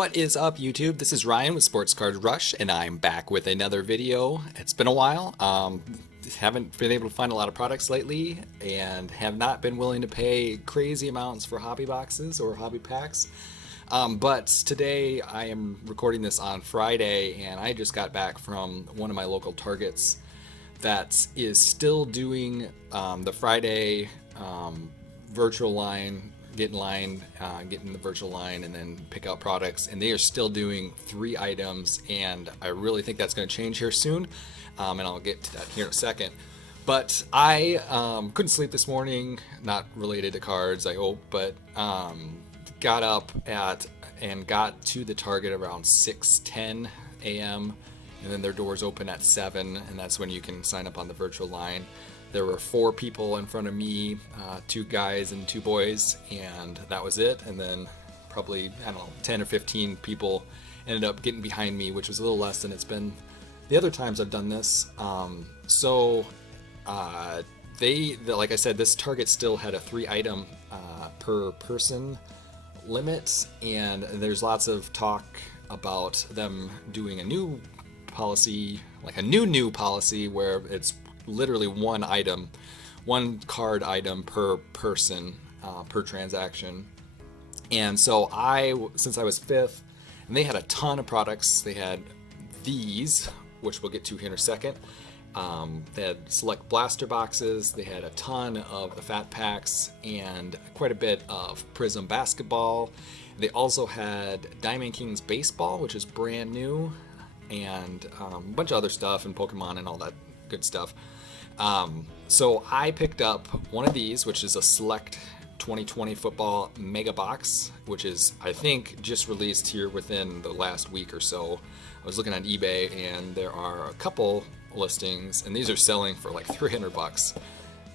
What is up, YouTube? This is Ryan with Sports Card Rush, and I'm back with another video. It's been a while. Haven't been able to find a lot of products lately, and have not been willing to pay crazy amounts for hobby boxes or hobby packs. But today I am recording this on Friday, and I just got back from one of my local Targets that is still doing the Friday virtual line. Get in line, get in the virtual line, and then pick out products. And they are still doing 3 items, and I really think that's going to change here soon. And I'll get to that here in a second. But I couldn't sleep this morning, not related to cards, I hope, but got up and got to the Target around 6:10 a.m. and then their doors open at 7, and that's when you can sign up on the virtual line. There were 4 people in front of me, 2 guys and 2 boys, and that was it. And then probably, I don't know, 10 or 15 people ended up getting behind me, which was a little less than it's been the other times I've done this. Like I said, this Target still had a 3 item per person limit, and there's lots of talk about them doing a new policy, like a new policy, where it's literally one card item per person, per transaction. And so since I was 5th, and they had a ton of products. They had these, which we'll get to here in a second. They had select blaster boxes. They had a ton of the fat packs and quite a bit of Prism basketball. They also had Diamond Kings baseball, which is brand new, and a bunch of other stuff, and Pokemon and all that good stuff. So I picked up one of these, which is a select 2020 football mega box, which is, I think, just released here within the last week or so. I was looking on eBay, and there are a couple listings, and these are selling for like $300.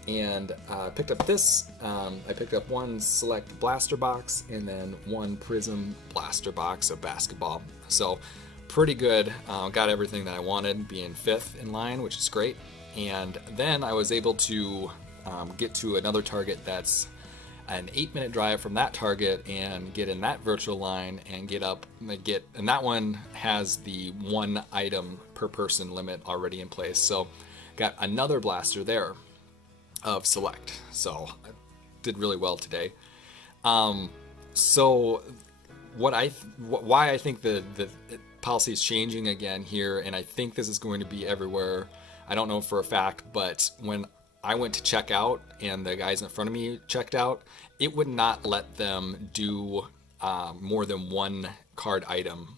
And I picked up this. I picked up one select blaster box and then one Prism blaster box of basketball. So pretty good. Got everything that I wanted, being 5th in line, which is great. And then I was able to get to another Target that's an 8-minute drive from that Target and get in that virtual line and and that one has the 1 item per person limit already in place. So got another blaster there of select. So I did really well today. So why I think the policy is changing again here, and I think this is going to be everywhere. I don't know for a fact, but when I went to check out and the guys in front of me checked out, it would not let them do more than 1 card item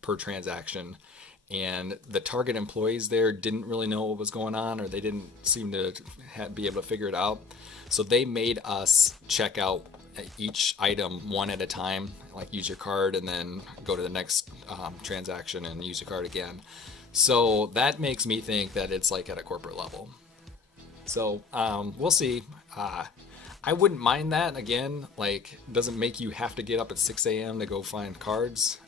per transaction. And the Target employees there didn't really know what was going on, or they didn't seem to be able to figure it out. So they made us check out each item one at a time, like use your card and then go to the next transaction and use your card again. So that makes me think that it's like at a corporate level. So we'll see. I wouldn't mind that. Again, like, it doesn't make you have to get up at 6 a.m. to go find cards,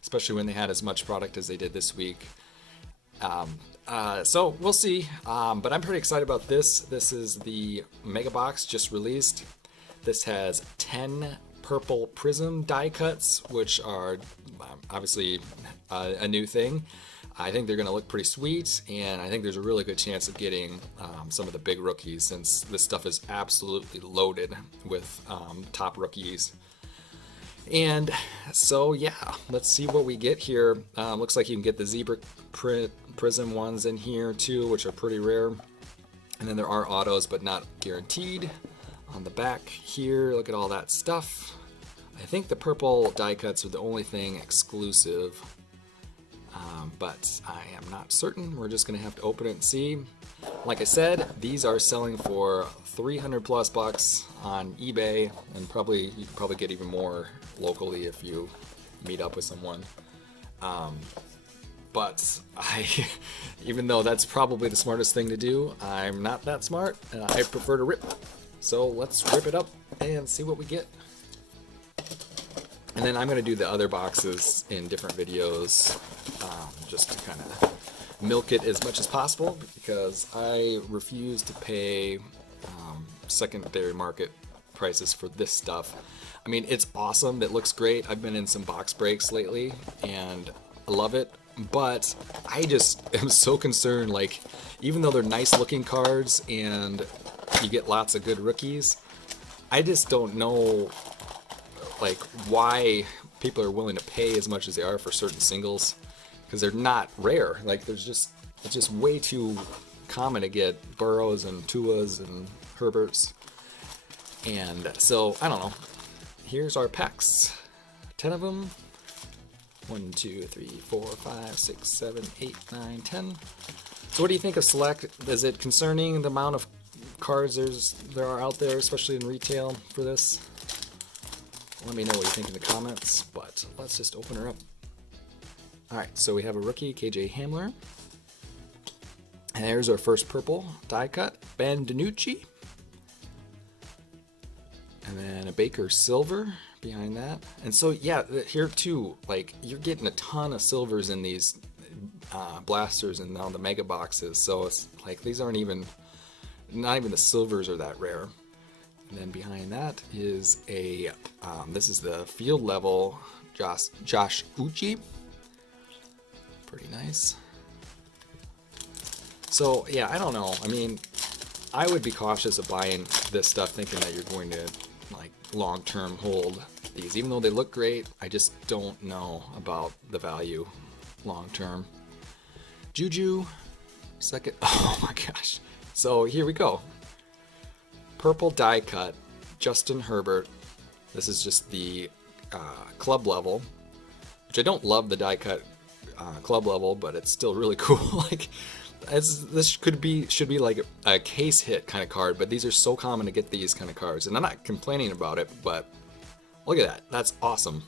especially when they had as much product as they did this week. So we'll see. But I'm pretty excited about this. This is the Mega Box just released. This has 10 purple Prism die cuts, which are obviously a new thing. I think they're going to look pretty sweet, and I think there's a really good chance of getting some of the big rookies, since this stuff is absolutely loaded with top rookies. And so, yeah, let's see what we get here. Looks like you can get the Zebra Prism ones in here too, which are pretty rare. And then there are autos, but not guaranteed. On the back here, look at all that stuff. I think the purple die cuts are the only thing exclusive. But I am not certain. We're just going to have to open it and see. Like I said, these are selling for $300+ on eBay, and you can probably get even more locally if you meet up with someone. But even though that's probably the smartest thing to do, I'm not that smart, and I prefer to rip. So let's rip it up and see what we get. And then I'm going to do the other boxes in different videos, just to kind of milk it as much as possible, because I refuse to pay secondary market prices for this stuff. I mean, it's awesome. It looks great. I've been in some box breaks lately, and I love it. But I just am so concerned, like, even though they're nice looking cards and you get lots of good rookies, I just don't know, like, why people are willing to pay as much as they are for certain singles, because they're not rare. Like, it's just way too common to get Burrows and Tuas and Herberts. And so, I don't know. Here's our packs. 10 of them. 1, 2, 3, 4, 5, 6, 7, 8, 9, 10. So what do you think of Select? Is it concerning the amount of cards there are out there, especially in retail for this? Let me know what you think in the comments, but let's just open her up. Alright, so we have a rookie, KJ Hamler. And there's our first purple die cut, Ben DiNucci. And then a Baker Silver behind that. And so, yeah, here too, like, you're getting a ton of silvers in these blasters and now the mega boxes. So it's like, these aren't even, not even the silvers are that rare. And then behind that is a, this is the field level Josh Uchi. Pretty nice. So, yeah, I don't know. I mean, I would be cautious of buying this stuff thinking that you're going to, like, long-term hold these. Even though they look great, I just don't know about the value long-term. Juju, second. Oh my gosh. So here we go. Purple die cut, Justin Herbert. This is just the club level, which I don't love the die cut club level, but it's still really cool. Like, this should be like a case hit kind of card, but these are so common to get these kind of cards, and I'm not complaining about it, but look at that. That's awesome.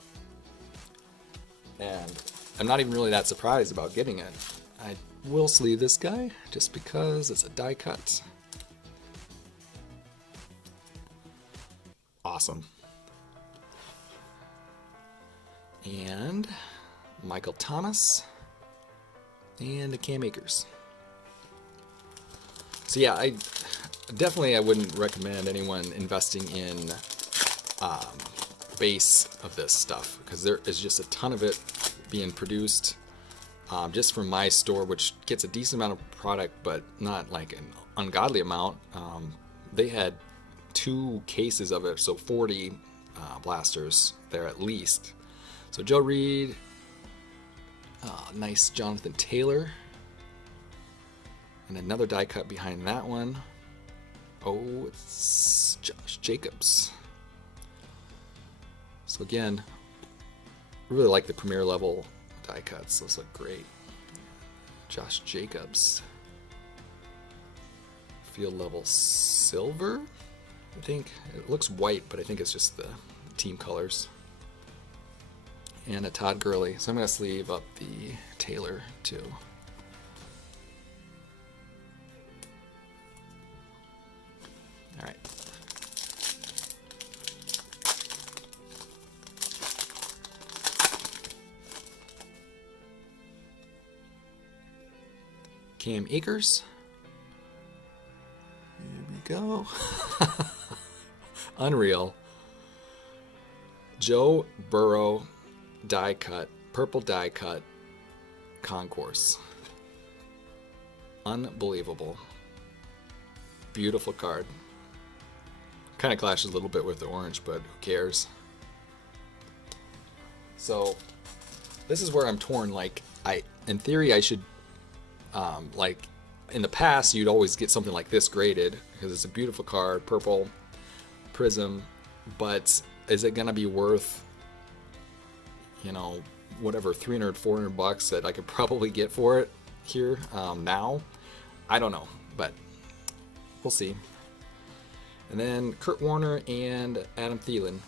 And I'm not even really that surprised about getting it. I will sleeve this guy just because it's a die cut. Awesome. And Michael Thomas and Cam Akers. So yeah, I wouldn't recommend anyone investing in base of this stuff, because there is just a ton of it being produced just from my store, which gets a decent amount of product, but not like an ungodly amount. They had 2 cases of it, so 40 blasters there at least. So Joe Reed, nice Jonathan Taylor, and another die cut behind that one. Oh, it's Josh Jacobs. So again, I really like the premier level die cuts. Those look great. Josh Jacobs. Field level silver, I think. It looks white, but I think it's just the team colors. And a Todd Gurley. So I'm going to sleeve up the Taylor too. All right. Cam Akers. Here we go. Unreal. Joe Burrow die cut, purple die cut, concourse. Unbelievable. Beautiful card. Kind of clashes a little bit with the orange, but who cares? So this is where I'm torn. Like, in theory, I should, like, in the past, you'd always get something like this graded because it's a beautiful card, purple prism. But is it gonna be worth, you know, whatever, 300, 400 bucks that I could probably get for it here now? I don't know, but we'll see. And then Kurt Warner and Adam Thielen.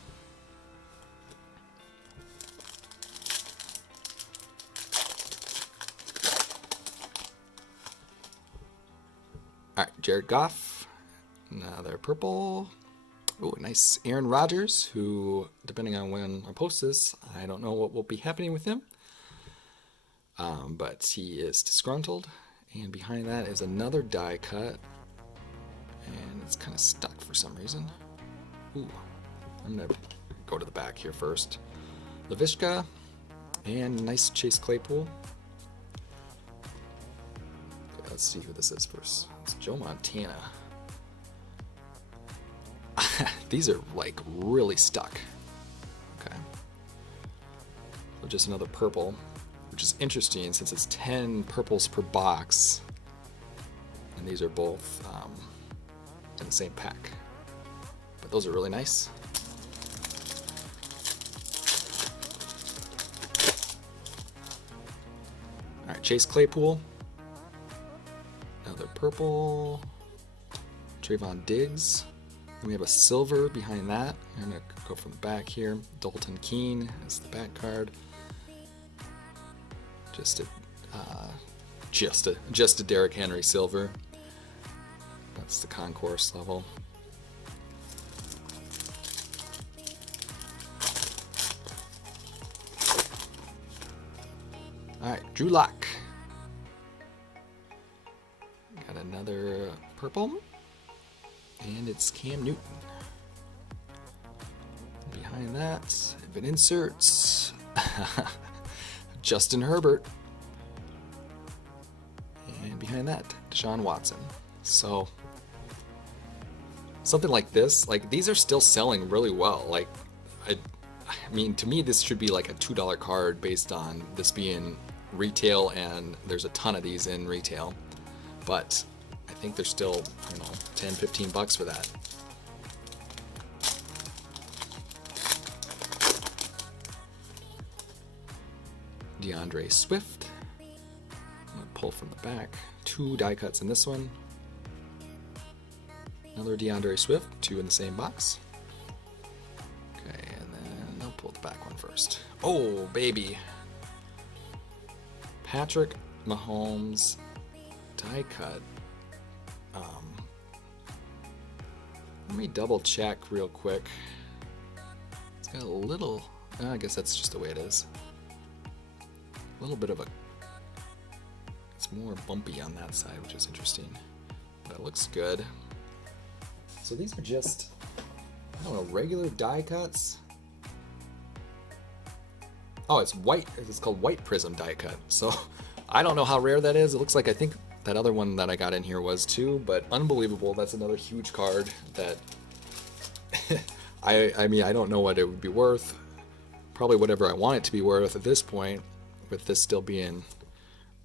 All right, Jared Goff, another purple. Oh, nice Aaron Rodgers, who, depending on when I post this, I don't know what will be happening with him. But he is disgruntled. And behind that is another die cut. And it's kind of stuck for some reason. Ooh, I'm going to go to the back here first. LaVishka and nice Chase Claypool. Okay, let's see who this is first. It's Joe Montana. These are like really stuck. Okay. So just another purple, which is interesting since it's 10 purples per box. And these are both in the same pack. But those are really nice. All right, Chase Claypool. Another purple. Trayvon Diggs. And we have a silver behind that. I'm going to go from the back here. Dalton Keene is the back card. Just a Derrick Henry silver. That's the concourse level. All right, Drew Lock. Got another purple. And it's Cam Newton. Behind that, if it inserts, Justin Herbert. And behind that, Deshaun Watson. So, something like this, like these are still selling really well. Like, I mean, to me, this should be like a $2 card based on this being retail, and there's a ton of these in retail. But I think they're still, 10, 15 bucks for that. Deandre Swift. I'm going to pull from the back. 2 die cuts in this one. Another Deandre Swift, 2 in the same box. Okay, and then I'll pull the back one first. Oh, baby. Patrick Mahomes die cut. Let me double check real quick. It's got a little, I guess that's just the way it is. A little bit of it's more bumpy on that side, which is interesting. But it looks good. So these are just, I don't know, regular die cuts. Oh, it's white. It's called white prism die cut. So I don't know how rare that is. It looks like, I think that other one that I got in here was too, but unbelievable. That's another huge card that I mean, I don't know what it would be worth. Probably whatever I want it to be worth at this point, with this still being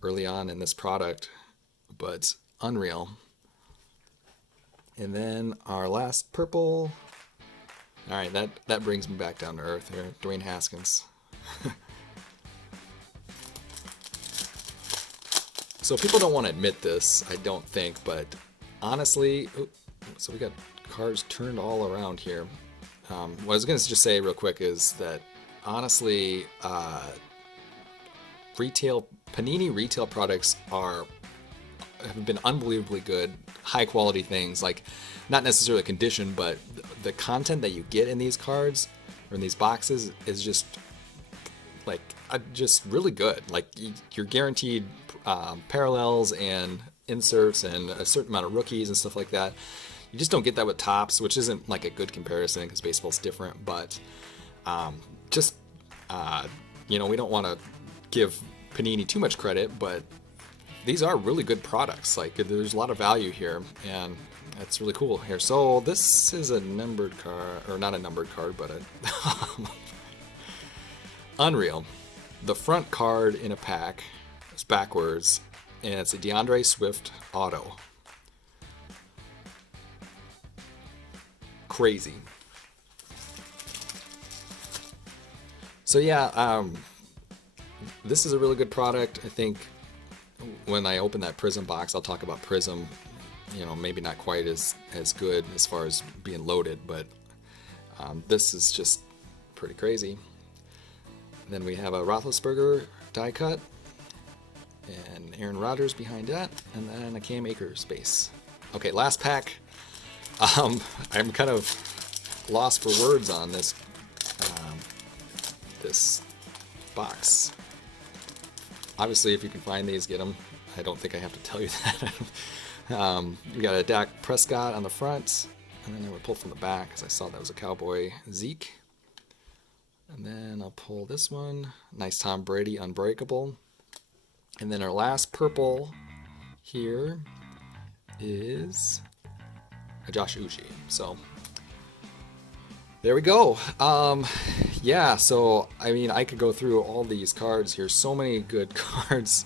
early on in this product, but unreal. And then our last purple. All right, that brings me back down to earth here. Dwayne Haskins. So people don't want to admit this, I don't think, but honestly, so we got cards turned all around here. What I was going to just say real quick is that honestly, Panini retail products have been unbelievably good, high quality things, like not necessarily condition, but the content that you get in these cards or in these boxes is just like just really good. Like you're guaranteed parallels and inserts and a certain amount of rookies and stuff like that. You just don't get that with Topps, which isn't like a good comparison because baseball's different, but we don't want to give Panini too much credit, but these are really good products. Like there's a lot of value here, and that's really cool here. So this is a numbered card, or not a numbered card, but a unreal. The front card in a pack is backwards, and it's a Deandre Swift auto. Crazy. So yeah, this is a really good product. I think when I open that Prism box, I'll talk about Prism. Maybe not quite as good as far as being loaded, but this is just pretty crazy. Then we have a Roethlisberger die cut, and Aaron Rodgers behind that, and then a Cam Akers base. Okay, last pack. I'm kind of lost for words on this this box. Obviously, if you can find these, get them. I don't think I have to tell you that. We got a Dak Prescott on the front, And then I would pull from the back because I saw that was a Cowboy Zeke. And then I'll pull this one. Nice Tom Brady Unbreakable. And then our last purple here is a Josh Uche. So there we go. Yeah, so I mean, I could go through all these cards here. So many good cards.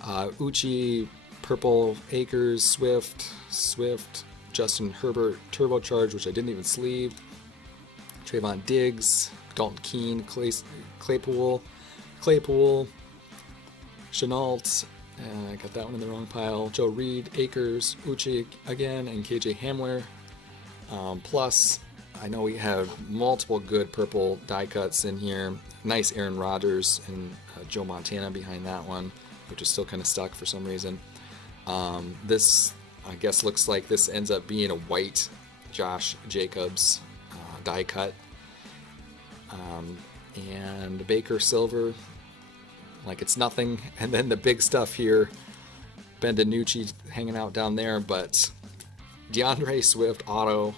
Uche, purple, Akers, Swift, Justin Herbert, Turbocharge, which I didn't even sleeve. Trayvon Diggs, Dalton Keene, Claypool, Chenault, I got that one in the wrong pile. Joe Reed, Akers, Uche again, and KJ Hamler. Plus, I know we have multiple good purple die cuts in here. Nice Aaron Rodgers and Joe Montana behind that one, which is still kind of stuck for some reason. This, I guess, looks like this ends up being a white Josh Jacobs die cut. And Baker Silver, like it's nothing. And then the big stuff here, Ben DiNucci hanging out down there, but Deandre Swift auto,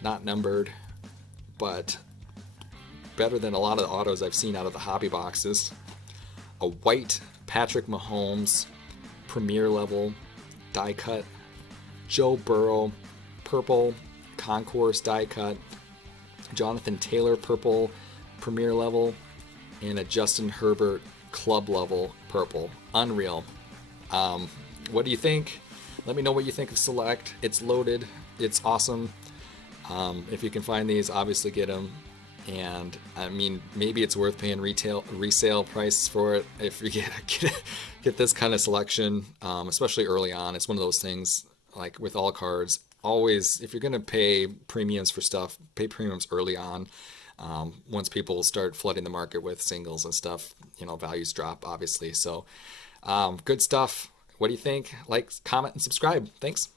not numbered, but better than a lot of the autos I've seen out of the hobby boxes. A white Patrick Mahomes premier level die cut. Joe Burrow purple concourse die cut. Jonathan Taylor purple premier level, and a Justin Herbert club level purple. Unreal. What do you think? Let me know what you think of Select. It's loaded. It's awesome. If you can find these, obviously get them. And I mean, maybe it's worth paying resale price for it if you get this kind of selection, especially early on. It's one of those things, like with all cards, always, if you're going to pay premiums for stuff, pay premiums early on. Once people start flooding the market with singles and stuff, values drop, obviously. So good stuff. What do you think? Like, comment, and subscribe. Thanks.